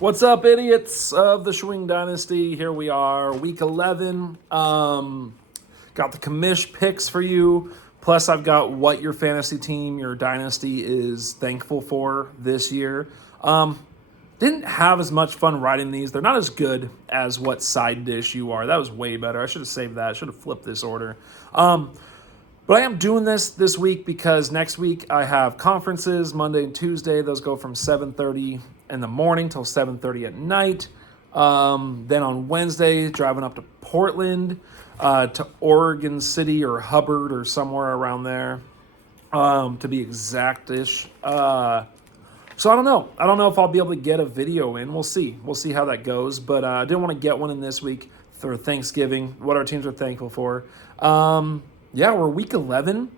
What's up, idiots of the Schwing Dynasty? Here we are, week 11. Got the commish picks for you. Plus, I've got what your fantasy team, your dynasty is thankful for this year. Didn't have as much fun writing these. They're not as good as what side dish you are. That was way better. I should have saved that. I should have flipped this order. But I am doing this week because next week I have conferences, Monday and Tuesday. Those go from 7:30 in the morning till 7:30 at night. Then on Wednesday, driving up to Portland, to Oregon City or Hubbard or somewhere around there, to be exact-ish. So I don't know. I don't know if I'll be able to get a video in. We'll see. We'll see how that goes. But I didn't want to get one in this week for Thanksgiving, what our teams are thankful for. Yeah, we're week 11.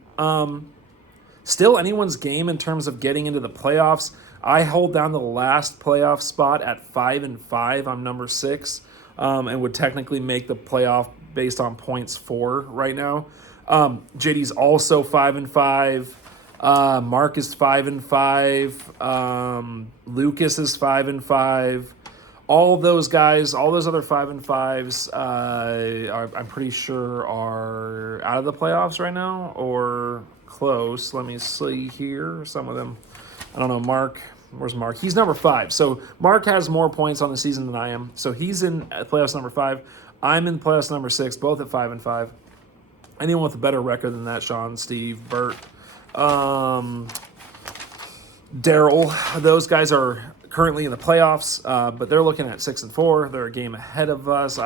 Still anyone's game in terms of getting into the playoffs. I hold down the last playoff spot at 5-5. I'm number 6, and would technically make the playoff based on points 4 right now. JD's also 5-5. Mark is 5-5. Lucas is 5-5. All those guys, all those other 5-5s, I'm pretty sure are out of the playoffs right now or close. Let me see here. Some of them, I don't know. Mark, where's Mark? He's number 5. So Mark has more points on the season than I am. So he's in playoffs number 5. I'm in playoffs number 6, both at 5-5. Anyone with a better record than that, Sean, Steve, Bert, Daryl, those guys are currently in the playoffs, but they're looking at 6-4. They're a game ahead of us.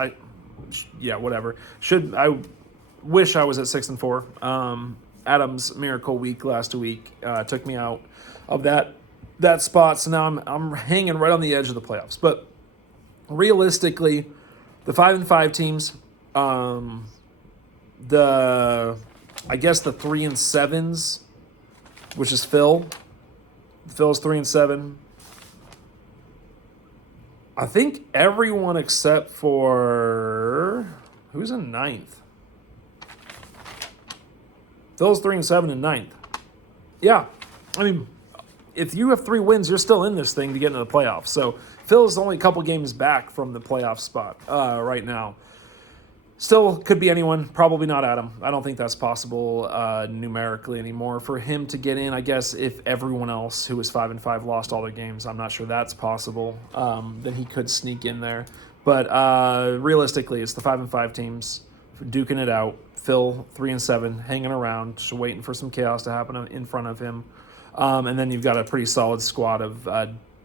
Whatever. I wish I was at 6-4. Adam's miracle week last week took me out of that spot, so now I'm hanging right on the edge of the playoffs. But realistically, the 5-5 teams, the 3-7s, which is Phil. Phil's 3-7. I think everyone except for who's in 9th. Phil's 3-7 in 9th. Yeah, I mean, if you have 3 wins, you're still in this thing to get into the playoffs. So Phil's only a couple games back from the playoff spot right now. Still could be anyone, probably not Adam. I don't think that's possible numerically anymore. For him to get in, I guess if everyone else who was 5-5 lost all their games, I'm not sure that's possible. Then he could sneak in there. But realistically, it's the 5-5 teams duking it out. Phil, 3-7, hanging around, just waiting for some chaos to happen in front of him. And then you've got a pretty solid squad of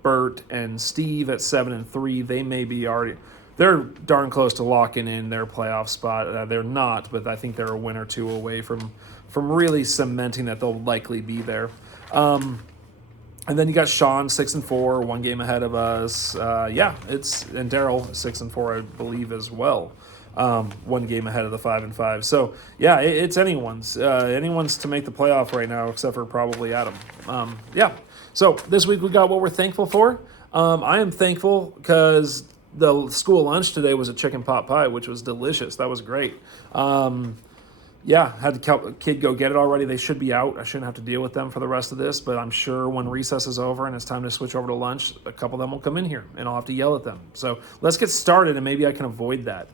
Bert and Steve at 7-3. They may be already... They're darn close to locking in their playoff spot. They're not, but I think they're a win or two away from really cementing that they'll likely be there. And then you got Sean, 6-4, 1 game ahead of us. And Daryl, 6-4, I believe, as well. 1 game ahead of the 5-5. So, yeah, it's anyone's. Anyone's to make the playoff right now, except for probably Adam. So this week we got what we're thankful for. I am thankful because... the school lunch today was a chicken pot pie, which was delicious. That was great. Had the kid go get it already. They should be out. I shouldn't have to deal with them for the rest of this, but I'm sure when recess is over and it's time to switch over to lunch, a couple of them will come in here, and I'll have to yell at them. So let's get started, and maybe I can avoid that.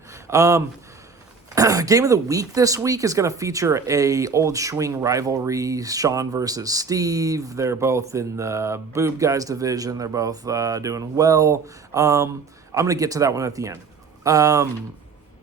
Game of the week this week is going to feature a old Schwing rivalry, Sean versus Steve. They're both in the Boob Guys division. They're both doing well. I'm going to get to that one at the end.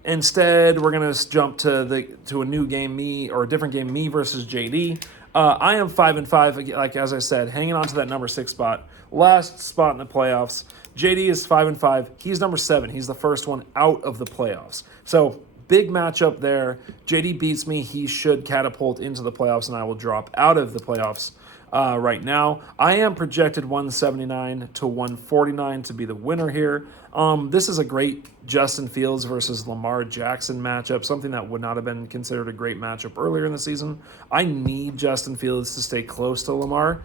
Instead, we're going to jump to a new game, a different game, me versus JD. I am 5-5, like as I said, hanging on to that number 6 spot. Last spot in the playoffs. JD is 5-5. He's number 7. He's the first one out of the playoffs. So big matchup there. JD beats me. He should catapult into the playoffs, and I will drop out of the playoffs. Right now, I am projected 179 to 149 to be the winner here. This is a great Justin Fields versus Lamar Jackson matchup, something that would not have been considered a great matchup earlier in the season. I need Justin Fields to stay close to Lamar.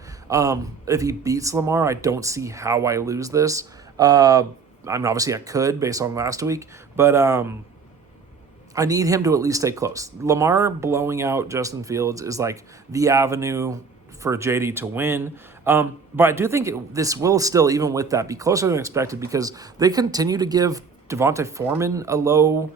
If he beats Lamar, I don't see how I lose this. Obviously I could based on last week, but I need him to at least stay close. Lamar blowing out Justin Fields is like the avenue for JD to win. But I do think this will still, even with that, be closer than expected because they continue to give Devontae Foreman a low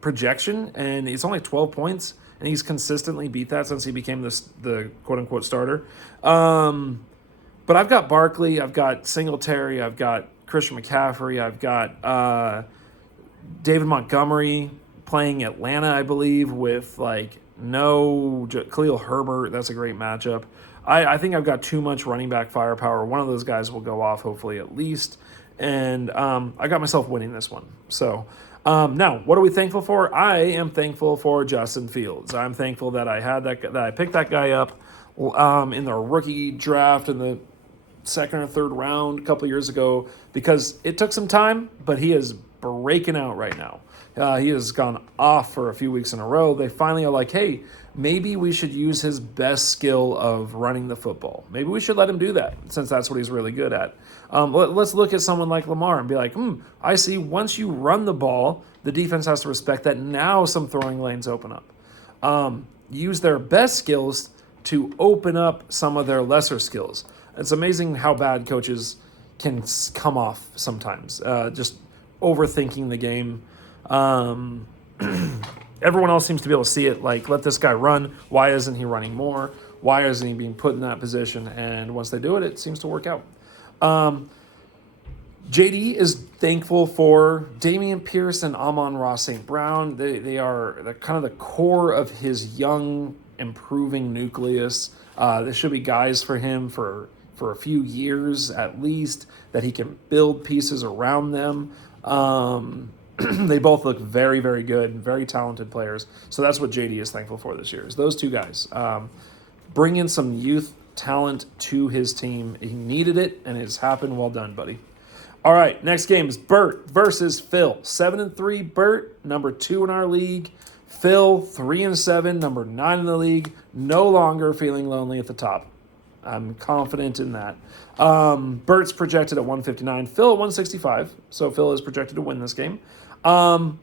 projection, and it's only 12 points, and he's consistently beat that since he became the quote-unquote starter. But I've got Barkley, I've got Singletary, I've got Christian McCaffrey, I've got David Montgomery playing Atlanta, I believe, with no Khalil Herbert. That's a great matchup. I think I've got too much running back firepower. One of those guys will go off, hopefully, at least. And I got myself winning this one. So now, what are we thankful for? I am thankful for Justin Fields. I'm thankful that I picked that guy up in the rookie draft in the second or third round a couple years ago because it took some time, but he is breaking out right now. He has gone off for a few weeks in a row. They finally are like, hey, maybe we should use his best skill of running the football. Maybe we should let him do that since that's what he's really good at. Let's look at someone like Lamar and be like, I see once you run the ball, the defense has to respect that. Now some throwing lanes open up. Use their best skills to open up some of their lesser skills. It's amazing how bad coaches can come off sometimes, just overthinking the game. Everyone else seems to be able to see it, like, let this guy run. Why isn't he running more? Why isn't he being put in that position? And once they do it, it seems to work out. JD is thankful for Dameon Pierce and Amon-Ra St. Brown. They're kind of the core of his young, improving nucleus. There should be guys for him for a few years at least that he can build pieces around them. They both look very, very good, very talented players. So that's what JD is thankful for this year, is those two guys. Bring in some youth talent to his team. He needed it, and it's happened. Well done, buddy. All right, next game is Bert versus Phil. 7-3 Bert, number 2 in our league. Phil, 3-7, number 9 in the league. No longer feeling lonely at the top. I'm confident in that. Bert's projected at 159. Phil at 165. So Phil is projected to win this game. Man,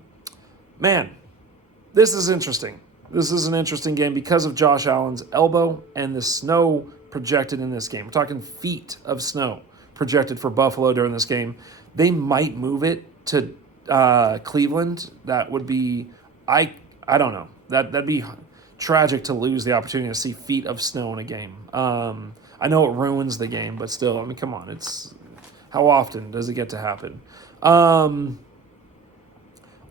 this is interesting. This is an interesting game because of Josh Allen's elbow and the snow projected in this game. We're talking feet of snow projected for Buffalo during this game. They might move it to Cleveland. That would be, I don't know. That'd be tragic to lose the opportunity to see feet of snow in a game. I know it ruins the game, but still, I mean, come on. It's how often does it get to happen?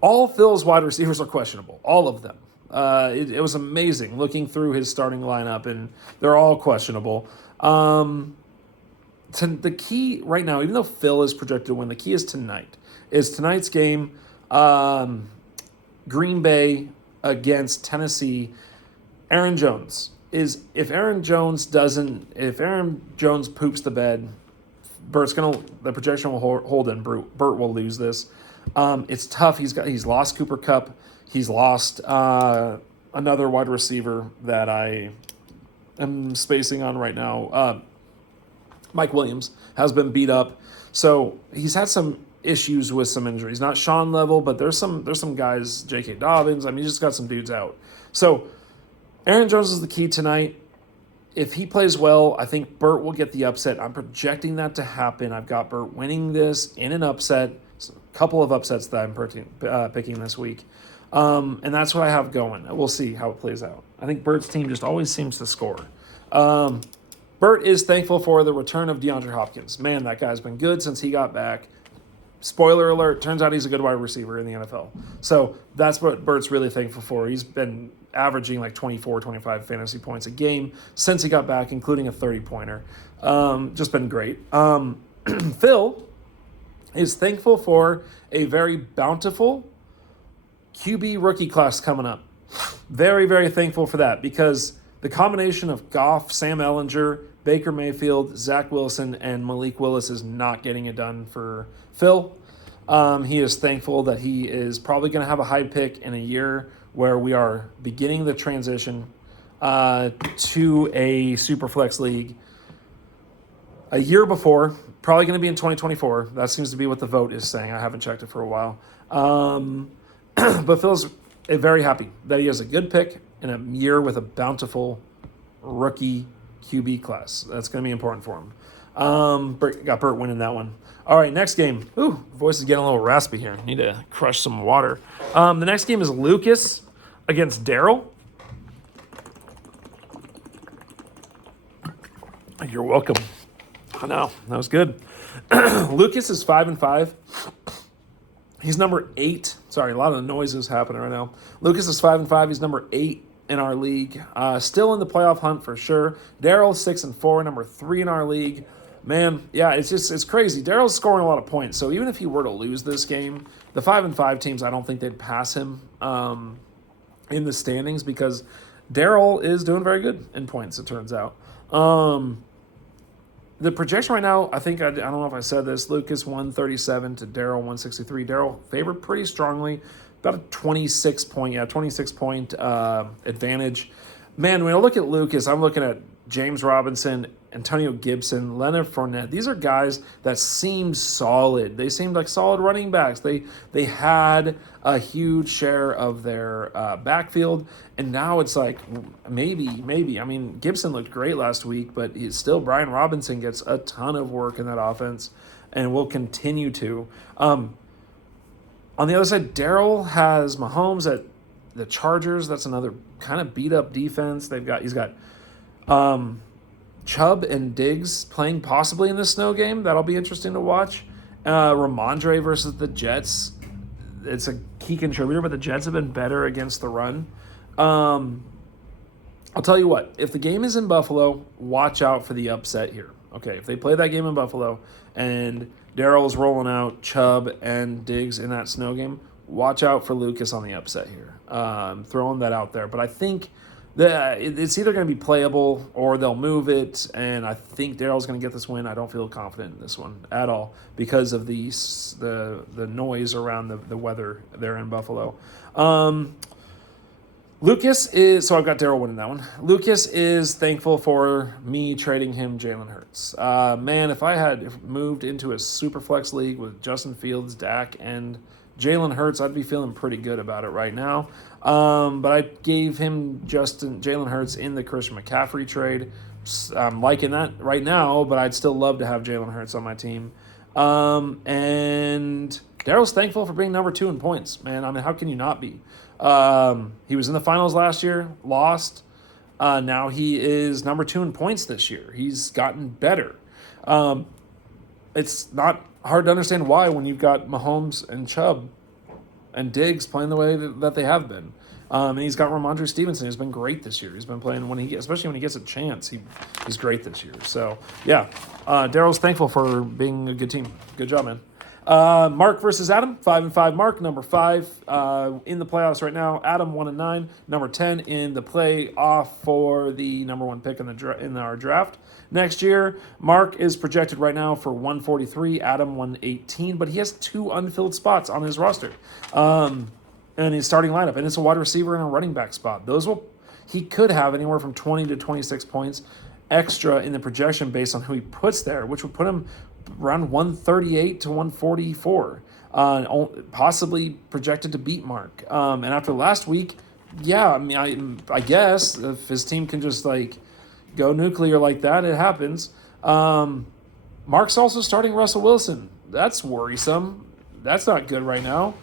All Phil's wide receivers are questionable. All of them. It was amazing looking through his starting lineup, and they're all questionable. The key right now, even though Phil is projected to win, the key is tonight's game. Green Bay against Tennessee. Aaron Jones if Aaron Jones poops the bed, the projection will hold and Bert will lose this. It's tough. He's lost Cooper Kupp. He's lost another wide receiver that I am spacing on right now. Mike Williams has been beat up, so he's had some issues with some injuries. Not Sean level, but there's some guys. J.K. Dobbins. I mean, he just got some dudes out. So Aaron Jones is the key tonight. If he plays well, I think Bert will get the upset. I'm projecting that to happen. I've got Bert winning this in an upset. A couple of upsets that I'm picking this week. And that's what I have going. We'll see how it plays out. I think Bert's team just always seems to score. Bert is thankful for the return of DeAndre Hopkins. Man, that guy's been good since he got back. Spoiler alert, turns out he's a good wide receiver in the NFL. So that's what Bert's really thankful for. He's been averaging like 24, 25 fantasy points a game since he got back, including a 30-pointer. Just been great. Phil is thankful for a very bountiful QB rookie class coming up. Very, very thankful for that because the combination of Goff, Sam Ehlinger, Baker Mayfield, Zach Wilson, and Malik Willis is not getting it done for Phil. He is thankful that he is probably going to have a high pick in a year where we are beginning the transition to a Superflex league. A year before, probably going to be in 2024. That seems to be what the vote is saying. I haven't checked it for a while. But Phil's very happy that he has a good pick in a year with a bountiful rookie QB class. That's going to be important for him. Got Burt winning that one. All right, next game. Ooh, voice is getting a little raspy here. Need to crush some water. The next game is Lucas against Daryl. You're welcome. I know, that was good. Lucas is 5-5. He's number 8. Sorry, a lot of noises happening right now. Lucas is 5-5. He's number 8 in our league. Still in the playoff hunt for sure. Daryl 6-4, number 3 in our league. Man, yeah, it's crazy. Daryl's scoring a lot of points. So even if he were to lose this game, the 5-5 teams, I don't think they'd pass him in the standings because Daryl is doing very good in points, it turns out. The projection right now, I think, I don't know if I said this, Lucas 137 to Daryl 163. Daryl favored pretty strongly, about a 26 point advantage. Man, when I look at Lucas, I'm looking at James Robinson, Antonio Gibson, Leonard Fournette. These are guys that seem solid. They seemed like solid running backs. They had a huge share of their backfield, and now it's like maybe. I mean, Gibson looked great last week, but Brian Robinson gets a ton of work in that offense and will continue to. On the other side, Daryl has Mahomes at the Chargers. That's another kind of beat up defense. He's got Chubb and Diggs playing possibly in this snow game. That'll be interesting to watch. Ramondre versus the Jets. It's a key contributor, but the Jets have been better against the run. I'll tell you what, if the game is in Buffalo, watch out for the upset here. Okay, if they play that game in Buffalo and Daryl's rolling out Chubb and Diggs in that snow game, watch out for Lucas on the upset here. Throwing that out there. But I think it's either going to be playable or they'll move it, and I think Daryl's going to get this win. I don't feel confident in this one at all because of the noise around the weather there in Buffalo. Lucas is, so I've got Daryl winning that one. Lucas is thankful for me trading him Jalen Hurts. Man, if I had moved into a super flex league with Justin Fields, Dak, and Jalen Hurts, I'd be feeling pretty good about it right now. But I gave him Jalen Hurts in the Christian McCaffrey trade. I'm liking that right now, but I'd still love to have Jalen Hurts on my team. And Daryl's thankful for being number 2 in points, man. I mean, how can you not be? He was in the finals last year, lost. Now he is number 2 in points this year. He's gotten better. It's not hard to understand why when you've got Mahomes and Chubb and Diggs playing the way that they have been. And he's got Ramondre Stevenson, who's been great this year. He's been playing especially when he gets a chance. He's great this year. So yeah, Daryl's thankful for being a good team. Good job, man. Mark versus Adam, 5-5. Mark, number 5 in the playoffs right now. Adam 1-9, number 10 in the playoff for the number 1 pick in our draft next year. Mark is projected right now for 143, Adam 118, but he has 2 unfilled spots on his roster, and his starting lineup, and it's a wide receiver and a running back spot. He could have anywhere from 20 to 26 points extra in the projection based on who he puts there, which would put him around 138 to 144, possibly projected to beat Mark. And after last week, yeah, I mean, I guess if his team can just go nuclear like that, it happens. Mark's also starting Russell Wilson. That's worrisome. That's not good right now.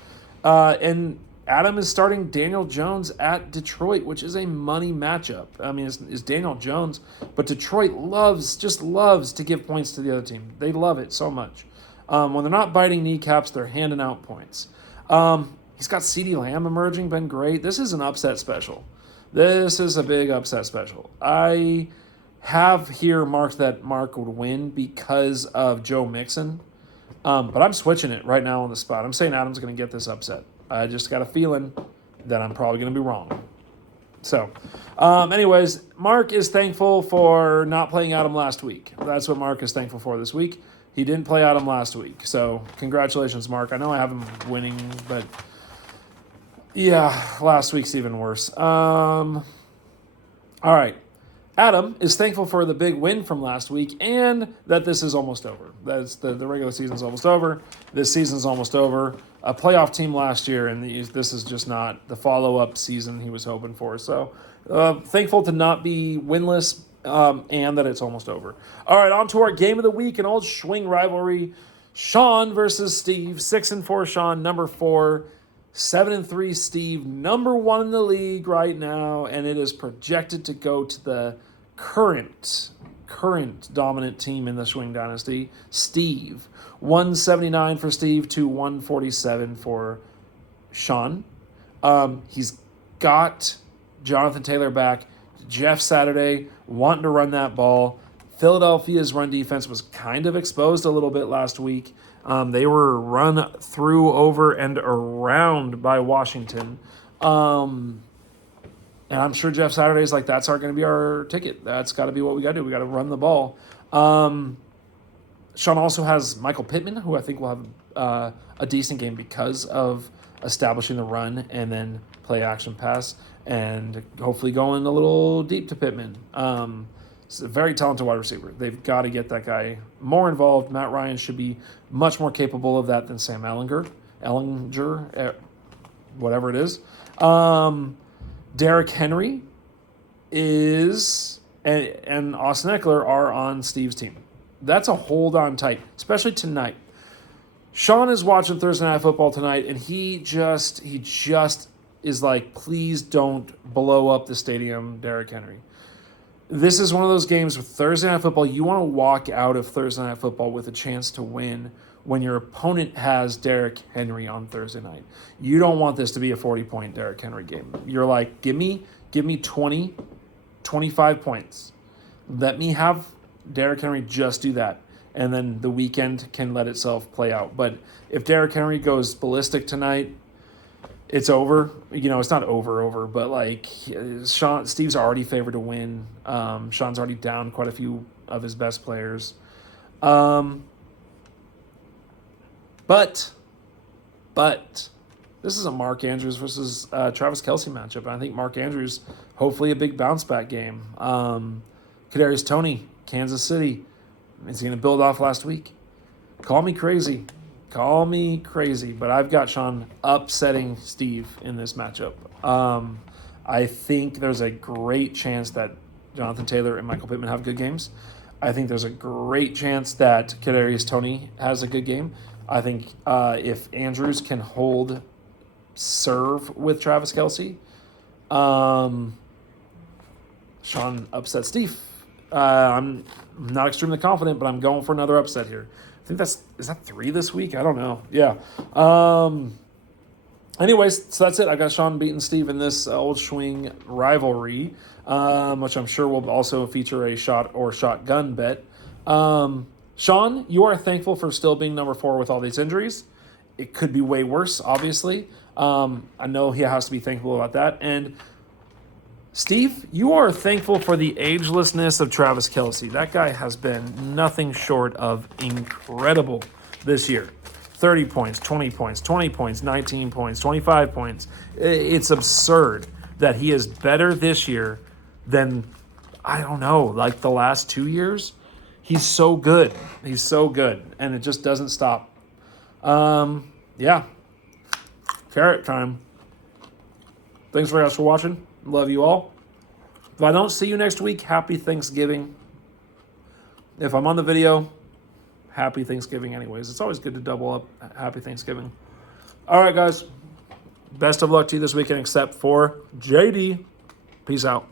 And Adam is starting Daniel Jones at Detroit, which is a money matchup. I mean, it's Daniel Jones, but Detroit loves to give points to the other team. They love it so much. When they're not biting kneecaps, they're handing out points. He's got CeeDee Lamb emerging, been great. This is an upset special. This is a big upset special. I have here marked that Mark would win because of Joe Mixon, but I'm switching it right now on the spot. I'm saying Adam's going to get this upset. I just got a feeling that I'm probably going to be wrong. So, anyways, Mark is thankful for not playing Adam last week. That's what Mark is thankful for this week. He didn't play Adam last week. So, congratulations, Mark. I know I have him winning, but yeah, last week's even worse. All right. Adam is thankful for the big win from last week and that this is almost over. That's the regular season's almost over. This season's almost over. A playoff team last year, and this is just not the follow-up season he was hoping for. So thankful to not be winless, and that it's almost over. All right, on to our game of the week, an old Schwing rivalry. Sean versus Steve. 6-4 Sean, number 4. 7-3 Steve, number 1 in the league right now, and it is projected to go to the current dominant team in the Schwing Dynasty, Steve. 179 for Steve to 147 for Sean. He's got Jonathan Taylor back. Jeff Saturday wanting to run that ball. Philadelphia's run defense was kind of exposed a little bit last week. They were run through, over, and around by Washington. And I'm sure Jeff Saturday's like, that's going to be our ticket. That's got to be what we got to do. We got to run the ball. Sean also has Michael Pittman, who I think will have a decent game because of establishing the run and then play action pass and hopefully going a little deep to Pittman. He's a very talented wide receiver. They've got to get that guy more involved. Matt Ryan should be much more capable of that than Sam Ellinger, whatever it is. Derrick Henry is and Austin Eckler are on Steve's team. That's a hold on tight, especially tonight. Sean is watching Thursday Night Football tonight, and he just is like, please don't blow up the stadium, Derrick Henry. This is one of those games with Thursday Night Football. You want to walk out of Thursday Night Football with a chance to win when your opponent has Derrick Henry on Thursday night. You don't want this to be a 40-point Derrick Henry game. You're like, give me 20, 25 points. Let me have Derrick Henry just do that, and then the weekend can let itself play out. But if Derrick Henry goes ballistic tonight, it's over. It's not over, but like Steve's already favored to win. Sean's already down quite a few of his best players. But this is a Mark Andrews versus Travis Kelce matchup, and I think Mark Andrews, hopefully a big bounce back game. Kadarius Toney, Kansas City, is he going to build off last week? Call me crazy, but I've got Sean upsetting Steve in this matchup. I think there's a great chance that Jonathan Taylor and Michael Pittman have good games. I think there's a great chance that Kadarius Toney has a good game. I think if Andrews can serve with Travis Kelce, Sean upsets Steve. I'm not extremely confident, but I'm going for another upset here. I think is that 3 this week? I don't know. Yeah. Anyways, so that's it. I got Sean beating Steve in this old Schwing rivalry, which I'm sure will also feature a shot or shotgun bet. Sean, you are thankful for still being number 4 with all these injuries. It could be way worse, obviously. I know he has to be thankful about that. And Steve, you are thankful for the agelessness of Travis Kelce. That guy has been nothing short of incredible this year. 30 points, 20 points, 20 points, 19 points, 25 points. It's absurd that he is better this year than, I don't know, like the last 2 years. He's so good. And it just doesn't stop. Yeah. Carrot time. Thanks very much for watching. Love you all. If I don't see you next week, happy Thanksgiving. If I'm on the video, happy Thanksgiving anyways. It's always good to double up happy Thanksgiving. All right, guys. Best of luck to you this weekend except for JD. Peace out.